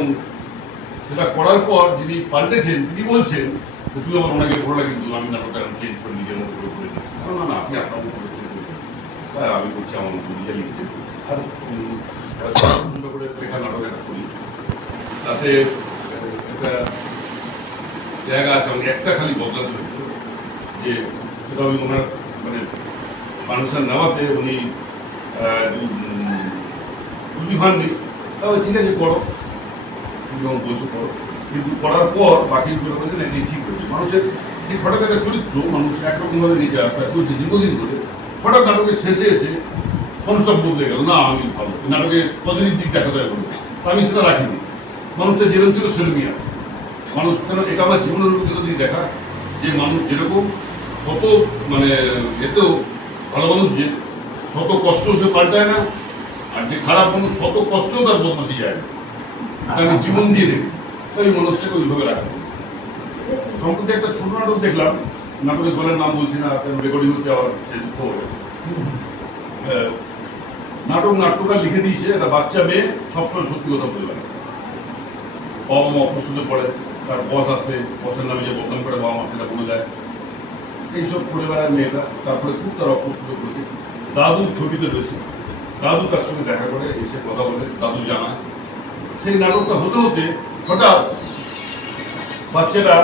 সেটা করার পর যিনি পাল্টেছেন তিনি বলছেন যে তুই আমার ওনাকে ভালো লাগে, কিন্তু আমি নাটকটা চেঞ্জ করে নিজের মতো করে দিচ্ছি। না না, আপনি আপনার মতো করে চেঞ্জ করে, তাই আমি করছি আমার মতো নিজে লিখতে। আর সুন্দর করে লেখা নাটক একটা করি, তাতে একটা জায়গা আছে আমাকে একটা খালি বদলাতে হয়েছিল, যে সেটা আমি ওনার মানে মানুষের নেওয়াতে উনি খুশি হননি। তবে ঠিক আছে করো, তুমি যখন বলছো করো, কিন্তু করার পর বাকিগুলো বলছেন এটি ঠিক হয়েছে। মানুষের ঠিক হঠাৎ একটা চরিত্র মানুষ একরকমভাবে নিচে আসা চলছে দীর্ঘদিন ধরে, হঠাৎ নাটকের শেষে এসে মানুষ সব বদলে গেল, না আমি ভালো নাটকে পজিটিভ দিক দেখাতে হবে বলবো, আমি সেটা রাখিনি। মানুষটা যেরকম ছিল সেরকমই আছে মানুষ। কেন এটা আমার জীবনের অভিজ্ঞতা দিয়ে দেখা যে মানুষ যেরকম কত মানে এতেও ভালো মানুষ যে শত কষ্ট সে পাল্টায় না, আর যে খারাপ মানুষ শত কষ্টও তার বদমাসি যায় না, আমি জীবন দিয়ে দেখি। তাই মানুষটাকে ওইভাবে রাখা। সম্প্রতি একটা ছোট নাটক দেখলাম, নাটকের দলের নাম বলছি না, রেকর্ডিং হচ্ছে আবার নাট্যকার লিখে দিয়েছে একটা বাচ্চা মেয়ে সবসময় সত্যি কথা বলে বেড়ায়, বাবা মা অপ্রস্তুতে পড়ে, তার বস আসবে, বসের নামে যে বদনাম করে বাবা মা সেটা বলে দেয়, এইসব করে বেড়ায় মেয়েটা। তারপরে খুব তার অপ্রস্তুত করেছে, দাদু ছবিতে রয়েছে, দাদু তার সঙ্গে দেখা করে এসে কথা বলে, দাদু জানায়। সেই নাটকটা হতে হতে হঠাৎ বাচ্চাটা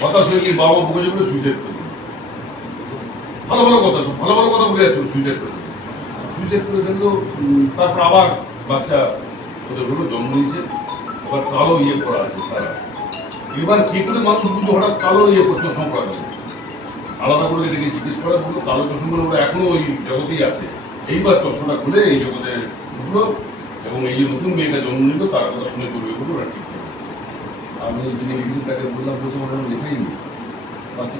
হতাশ হয়ে গিয়ে বাবা বুকে বলে সুইসাইড করে, ভালো ভালো কথা বলে যাচ্ছিল সুইসাইড করে। সুইসাইড করে ফেললো। তারপর আবার বাচ্চা ওদের হলো, জন্ম নিয়েছে, আবার কালো ইয়ে করা আছে তারা। এবার কি করে মানুষ বুঝে হঠাৎ কালো ইয়ে করছে সম্পর্ক, আলাদা করে এটাকে জিজ্ঞেস করা হলো, কালো চশমা ওরা এখনো ওই জগতেই আছে। এইবার চশমাটা খুলে এই জগতে ঢুকলো এবং এই যে নতুন মেয়েটা জন্ম নিল তার কথা শুনে চলবে বলে ওরা ঠিক করে। আমি যিনি লিখেছেন তাকে বললাম প্রথম ওরা লেখাই নি,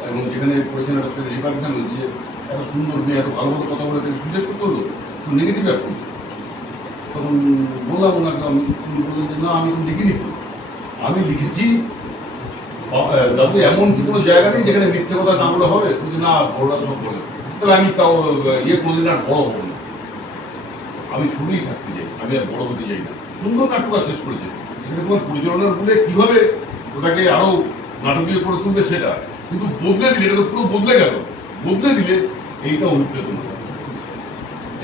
এবং যেখানে পড়েছেন একটা রিপার্কেশন হয়েছে যে এত সুন্দর মেয়ে এত ভালো ভালো কথা বলে তাকে সুযোগ করতে হলো, তো নেগেটিভ অ্যাপ্রোচ। তখন বললাম ওনাকে, আমি বললেন যে না আমি লিখিনি, তো আমি লিখেছি দাদু এমন কি কোনো জায়গা নেই যেখানে মিথ্যে কথা না বলে হবে, কিন্তু না বড়রা সব বলে, তাহলে আমি তাও ইয়ে কোনোদিন আর বড় হবো না, আমি ছোটই থাকতে চাই, আমি আর বড় হতে চাই না। সুন্দর নাটকটা শেষ করেছে, সেখানে তোমার পরিচালনার বলে কীভাবে ওটাকে আরও নাটকীয় করে তুলবে সেটা, কিন্তু বদলে দিলে এটা তো পুরো বদলে গেল। বদলে দিলে এইটা অভিপ্রেত না,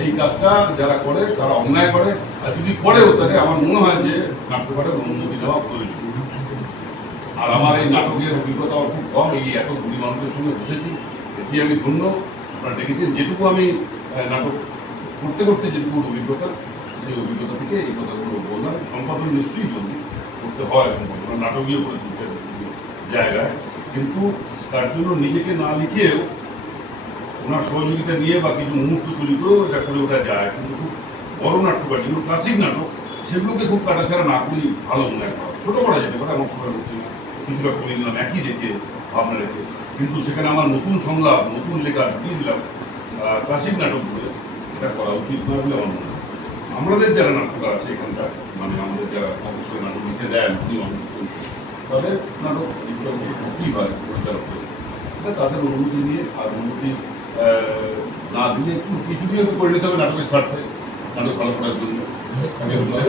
এই কাজটা যারা করে তারা অন্যায় করে, আর যদি করেও তাকে আমার মনে হয় যে নাট্যকারের অনুমতি দেওয়া প্রয়োজন। আর আমার এই নাটকের অভিজ্ঞতা খুব কম, এই এত গুণী মানুষের সঙ্গে বসেছি, এটি আমি ধন্য। আপনারা দেখেছেন যেটুকু আমি নাটক করতে করতে যেটুকু অভিজ্ঞতা, সেই অভিজ্ঞতা থেকে এই কথাগুলো বললাম। সম্পাদন নিশ্চয়ই জলদি করতে হয়, সম্পাদন নাটকীয় করে তুলতে জায়গায়, কিন্তু তার জন্য নিজেকে না লিখেও ওনার সহযোগিতা নিয়ে বা কিছু মুহূর্ত তৈরি করেও এটা করে ওঠা যায়। কিন্তু খুব বড় নাটক আর যেগুলো ক্লাসিক নাটক সেগুলোকে খুব কাটাছাড়া না করেই ভালো মনে করা। ছোটো করা যেতে পারে, আমার সবাই করছে না, কিছুটা করে দিলাম একই রেখে ভাবনা রেখে, কিন্তু সেখানে আমার নতুন সংলাপ নতুন লেখা দিয়ে দিলাম ক্লাসিক নাটক বলে, এটা করা উচিত নয় বলে আমার মনে হয়। আমাদের যারা নাটককার আছে এখানকার, মানে আমাদের যারা অবশ্যই নাটক লিখে দেন উনি অংশ তাদের নাটক এগুলো করতেই হয় পরিচালকদের, তাদের অনুমতি নিয়ে, আর অনুমতি না দিলে একটু কিছু দিয়ে করে নিতে হবে নাটকের স্বার্থে, নাটক ভালো করার জন্য।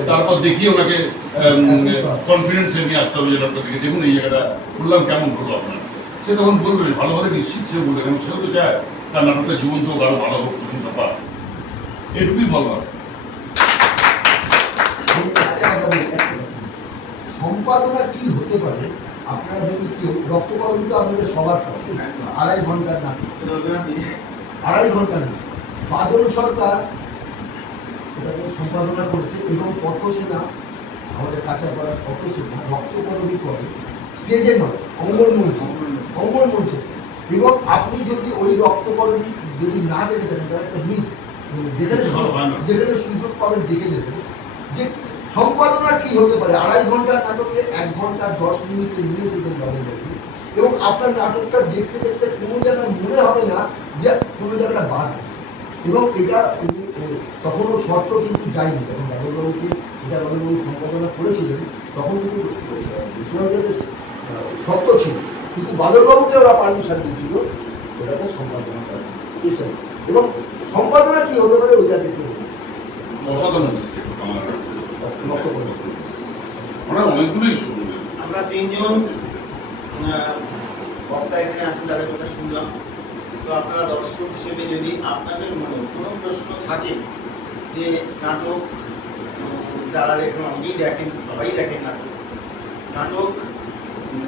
তারপর দেখিয়ে ওনাকে কনফিডেন্সে নিয়ে আসতে হবে যে নাটকটা দেখে দেখুন এই জায়গাটা বললাম কেমন হলো আপনার, সে তখন বলবে ভালো হলে নিশ্চিত সে বলবে, কারণ সেও তো চায় তার নাটকটা জীবন্ত হোক, আরো ভালো হোক, প্রশংসা পাক, এটুকুই বলবার। সম্পাদনা কি হতে পারে? আপনারা যদি কেউ রক্তকরণ তো আপনাদের সবার পরে 2.5 ঘন্টার নাটক, 2.5 ঘন্টার নাটক বাদল সরকার এটাকে সম্পাদনা করেছে, এবং পথসেনা আমাদের কাছাপাড়ার পথসেনা রক্তকরণী করে স্টেজে নয়, অঙ্গন মঞ্চে। এবং আপনি যদি ওই রক্তকরণী যদি না দেখে থাকেন তার একটা মিস, যেখানে সুযোগ পাবেন দেখে নেবেন যে সম্পাদনা কি হতে পারে। 2.5 ঘন্টার নাটকে 1 ঘন্টা 10 মিনিটে নিয়ে এসেছেন বাদলবাবু, এবং আপনার নাটকটা দেখতে দেখতে কোনো জায়গায় মনে হবে না যে কোনো জায়গাটা বাদ আছে। এবং এটা তখনও শর্ত কিন্তু যায়নি, যখন বাদলবাবুকে এটা বাদলবাবু সম্পাদনা করেছিলেন তখন কিন্তু বিশ্বনাথের শর্ত ছিল, কিন্তু বাদলবাবুকে ওরা পারমিশন দিয়েছিল ওটাকে সম্পাদনা করা স্পেশাল। এবং সম্পাদনা কি হতে পারে ওইটা দেখতে হবে। আমরা 3 জন বক্তা এখানে আছেন, তাদের কথা শুনলাম। তো আপনারা দর্শক হিসেবে যদি আপনাদের মনে কোনো প্রশ্ন থাকে যে নাটক যারা দেখেন, অনেকেই দেখেন, সবাই দেখেন নাটক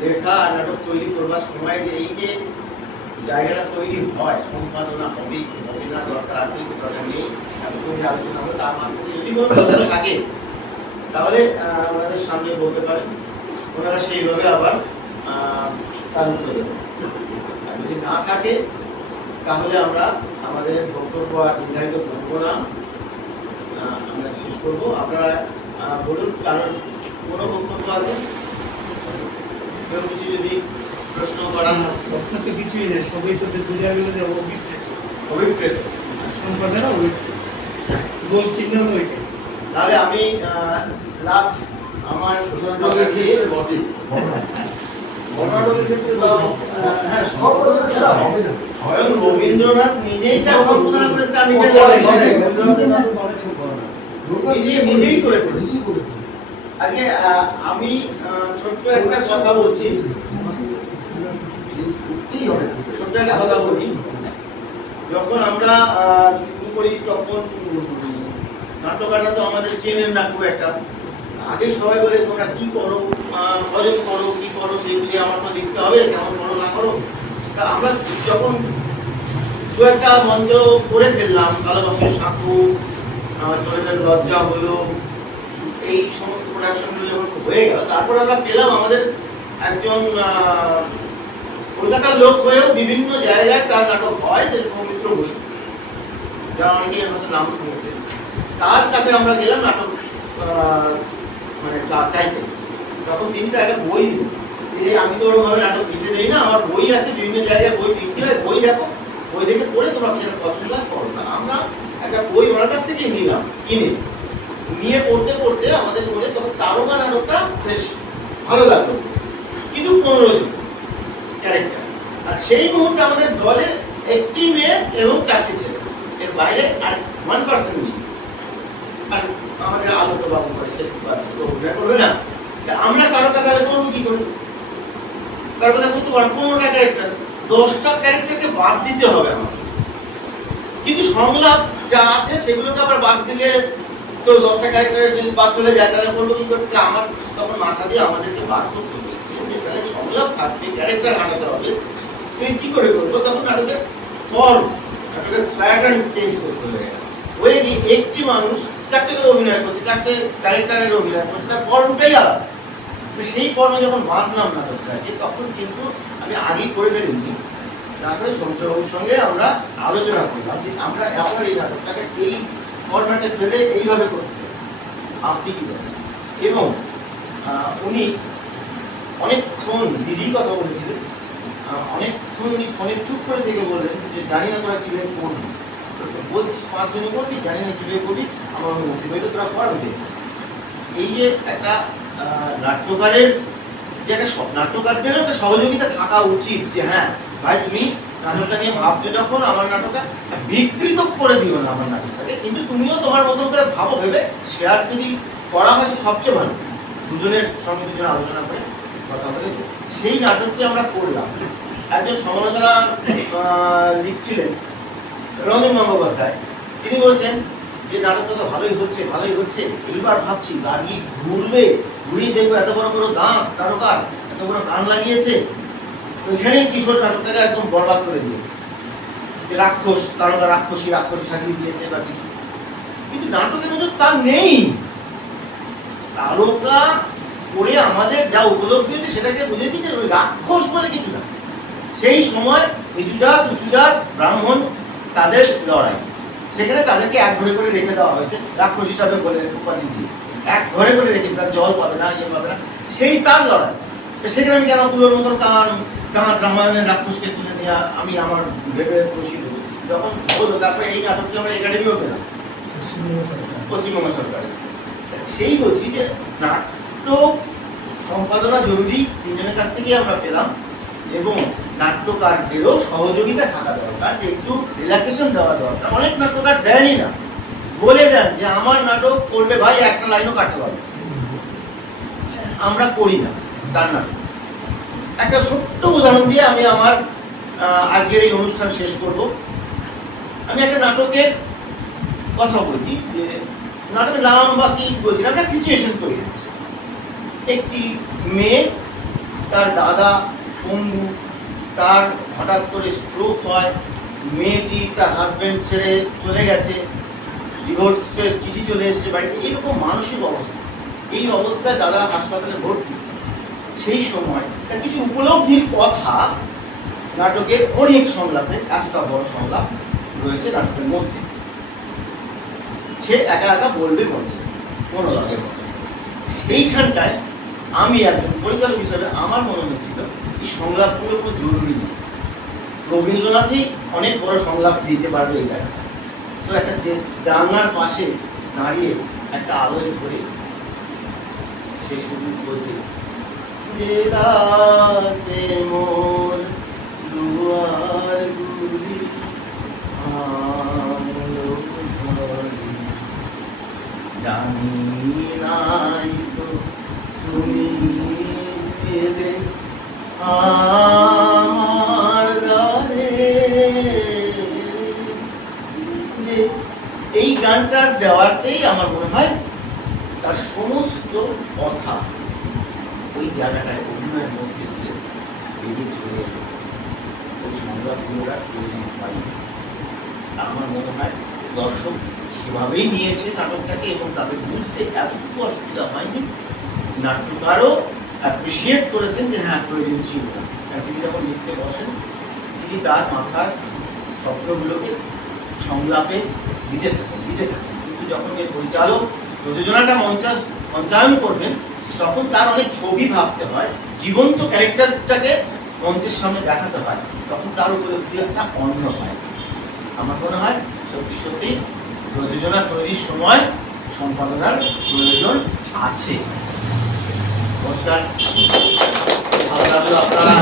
লেখা আর নাটক তৈরি করবার সময় যে এই যে জায়গাটা তৈরি হয়, সম্পাদনা হবে হবে না, দরকার আছে দরকার নেই, এতক্ষণ আলোচনা হবে, তার মাঝখানে যদি কোনো প্রশ্ন থাকে তাহলে আমাদের সামনে বলতে পারেন, ওনারা সেইভাবে আবার তার উত্তর দেবেন। আর যদি না থাকে তাহলে আমরা আমাদের বক্তব্য আর নির্ধারিত করবো না, আমরা শেষ করবো। আপনারা বলুন, কারণ কোনো বক্তব্য আছে, কেউ কিছু যদি প্রশ্ন করার প্রশ্ন তো কিছুই নেই, সবই তো বোঝা গেল যে অভিপ্রেত সম্পাদনা গোল চিহ্ন ওইটা। তাহলে আমি লাস্ট আমার স্বয়ং রবীন্দ্রনাথ নিজেই তার সম্পাদনা করেছে, তার নিজেই করেছেন। আজকে আমি ছোট্ট একটা কথা বলছি, ছোট্ট একটা কথা বলি। যখন আমরা শুরু করি তখন নাট্যকাররা তো আমাদের চেনেন না খুব একটা। আগে সবাই বলে তোমরা কি করো, ভজন করো, কি করো, সেগুলি আমার তো দেখতে হবে, কেমন করো না করো। তা আমরা যখন দু একটা মঞ্চ করে ফেললাম, ভালোবাসার সাঁকু, চরিত্রের লজ্জা হলো, এই সমস্ত প্রোডাকশনগুলো যখন হয়ে গেল, তারপর আমরা পেলাম আমাদের একজন কলকাতার লোক হয়েও বিভিন্ন জায়গায় তার নাটক হয়, যে সৌমিত্র বসু, যারা অনেকেই হয়তো নাম শুনেছে। তার কাছে আমরা গেলাম নাটক মানে চাইতে। তখন তিনি তার একটা বই দিল, যে আমি তো ওরকমভাবে নাটক দিতে দেই না, আমার বই আছে, বিভিন্ন জায়গায় বই বিক্রি হয়, বই দেখো, বই দেখে পড়ে তোমরা যেটা পছন্দ হয় করো না। আমরা একটা বই ওনার কাছ থেকে নিলাম, নিয়ে পড়তে পড়তে আমাদের মনে তখন তারকা নাটকটা বেশ ভালো লাগলো, কিন্তু 15 জন ক্যারেক্টার, আর সেই মুহূর্তে আমাদের দলে একটি মেয়ে এবং 4টি ছেলে, এর বাইরে আর 1% নেই। আর আমাদের আলোক বাবু করে সে অভিনয় করবে না, আমরা তারকা তাহলে করবো কি করবো? তার কথা বলতে পারেন 15টা ক্যারেক্টার, 10টা ক্যারেক্টারকে বাদ দিতে হবে আমাকে, কিন্তু সংলাপ যা আছে সেগুলোকে আবার বাদ দিলে তো 10টা ক্যারেক্টারের যদি বাদ চলে যায় তাহলে বলবো কি করতে? আমার তখন মাথা দিয়ে আমাদেরকে বাদ করতে হয়েছে যে তাহলে সংলাপ থাকবে, ক্যারেক্টার হাঁটাতে হবে, তুমি কি করে করবো? তখন নাটকের ফর্ম, নাটকের প্যাটার্ন চেঞ্জ করতে হয়ে গেল। ওই একটি মানুষ 4টে করে অভিনয় করছে, 4টে ক্যারেক্টারের অভিনয় করছে, তার ফর্মটাই আলাদা। সেই ফর্মে যখন বাঁধলাম নাটকটাকে, তখন কিন্তু আমি আগেই করে ফেলিনি, তারপরে সৌমিত্রবাবুর সঙ্গে আমরা আলোচনা করলাম যে আমরা এখন এই নাটকটাকে এই ফরম্যাটে ফেলে এইভাবে করতে চাই, আপনি কি বলেন? এবং উনি অনেকক্ষণ দিদি কথা বলেছিলেন, অনেকক্ষণ উনি ফোনে চুপ করে থেকে বললেন যে জানি না তোরা কীভাবে করবি, বলছিস 5 জনে করবি, জানি না কীভাবে করবি, আমার মুক্তি পেলে তোরা করবে। এই যে একটা নাট্যকারের যে একটা নাট্যকারদেরও একটা সহযোগিতা থাকা উচিত, যে হ্যাঁ ভাই তুমি নাটকটা নিয়ে ভাবছো যখন, আমার নাটকটা বিকৃত করে দিও না আমার নাটকটাকে, কিন্তু তুমিও তোমার মতন করে ভাবো, ভেবে শেয়ার যদি করা হয় সে সবচেয়ে ভালো, দুজনের সঙ্গে দুজনে আলোচনা করে কথা বলে। সেই নাটকটি আমরা করলাম। একজন সমালোচনা লিখছিলেন রঞ্জন গঙ্গোপাধ্যায়, তিনি বলছেন যে নাটকটা তো ভালোই হচ্ছে, এইবার ভাবছি গাড়ি ঘুরিয়ে দেখবো এত বড় বড় দাঁত তারকার, এত বড় কান লাগিয়েছে, ওইখানেই কিশোর নাটকটাকে একদম বরবাদ করে দিয়েছে, যে রাক্ষস তারকা রাক্ষসী সাজিয়ে দিয়েছে বা কিছু, কিন্তু নাটকের মধ্যে তা নেই। তারকা করে আমাদের যা উপলব্ধি হয়েছে সেটাকে বুঝেছি যে ওই রাক্ষস বলে কিছু না। সেই সময় নিচু জাত উঁচু জাত ব্রাহ্মণ তাদের লড়াই, সেখানে তাদেরকে এক ঘরে করে রেখে দেওয়া হয়েছে, রাক্ষস হিসাবে বলে উপাধি দিয়ে এক ঘরে করে রেখে, তার জল পাবে না, ইয়ে পাবে না, সেই তার লড়াই। সেখানে আমি কেন কুলোর মতন কাঁত রামায়ণের রাক্ষসকে তুলে নিয়ে আমি আমার ভেবে খুশি হই যখন হলো। তারপরে এই নাটকটি আমরা একাডেমিও পেলাম পশ্চিমবঙ্গ সরকারের। সেই বলছি যে নাটক সম্পাদনা জরুরি, 3 জনের কাছ থেকেই আমরা পেলাম, এবং নাট্যকারদেরও সহযোগিতা থাকা দরকার, যে একটু রিল্যাক্সেশন দেওয়া দরকার। অনেক নাট্যকার দেয়নি না, বলে দেন যে আমার নাটক করবে ভাই, একটা লাইনও কাটতে পারবে, আমরা করি না তার নাটক। একটা ছোট্ট উদাহরণ দিয়ে আমি আমার আজকের এই অনুষ্ঠান শেষ করব। আমি একটা নাটকের কথা বলি, যে নাটকের নাম বা কি বলছিলাম, একটা সিচুয়েশন তৈরি হচ্ছে। একটি মেয়ে, তার দাদা পঙ্গু, তার হঠাৎ করে স্ট্রোক হয়, মেয়েটি তার হাজব্যান্ড ছেড়ে চলে গেছে, ডিভোর্সের চিঠি চলে এসছে বাড়িতে, এইরকম মানসিক অবস্থা। এই অবস্থায় দাদা হাসপাতালে ভর্তি। সেই সময় তার কিছু উপলব্ধির কথা নাটকের অনেক সংলাপে, এতটা বড় সংলাপ রয়েছে নাটকের মধ্যে, সে একা একা বলবে বলছে মনোলগের মতো। সেইখানটায় আমি একজন পরিচালক হিসেবে আমার মনে হচ্ছিল এই সংলাপগুলো খুব জরুরি নেই, রবীন্দ্রনাথই অনেক বড় সংলাপ দিতে পারবে এই জায়গাটা। তো একটা জানলার পাশে দাঁড়িয়ে একটা আলোয় ধরে সে শুরু বলছে, যে রাতে মোর দুয়ার গুলি আলো ঝরে, জানি নাই তো তুমি এলে আমার দ্বারে। যে এই গানটার দেওয়াতেই আমার মনে হয় তার সমস্ত কথা ওই জায়গাটায় অভিনয়ের মধ্যে দিয়ে বেরিয়ে চলে এলো। ওই সংলাপগুলোরা প্রয়োজন পাই। আর আমার মনে হয় দর্শক সেভাবেই নিয়েছে নাটকটাকে এবং তাদের বুঝতে এতটুকু অসুবিধা হয়নি। নাট্যকারও অ্যাপ্রিসিয়েট করেছেন যে হ্যাঁ প্রয়োজন ছিল না। আর তিনি যখন লিখতে বসেন তিনি তার মাথার স্বপ্নগুলোকে সংলাপে দিতে থাকেন। কিন্তু যখন এই পরিচালক প্রযোজনাটা মঞ্চায়ন করবেন তখন তার অনেক ছবি ভাবতে হয়, জীবন্ত ক্যারেক্টারটাকে মঞ্চের সামনে দেখাতে হয়, তখন তার উপলব্ধি একটা অন্য হয়। আমার মনে হয় সত্যি সত্যি প্রযোজনা তৈরির সময় সম্পাদনার প্রয়োজন আছে। নমস্কার, ভালো লাগলো আপনারা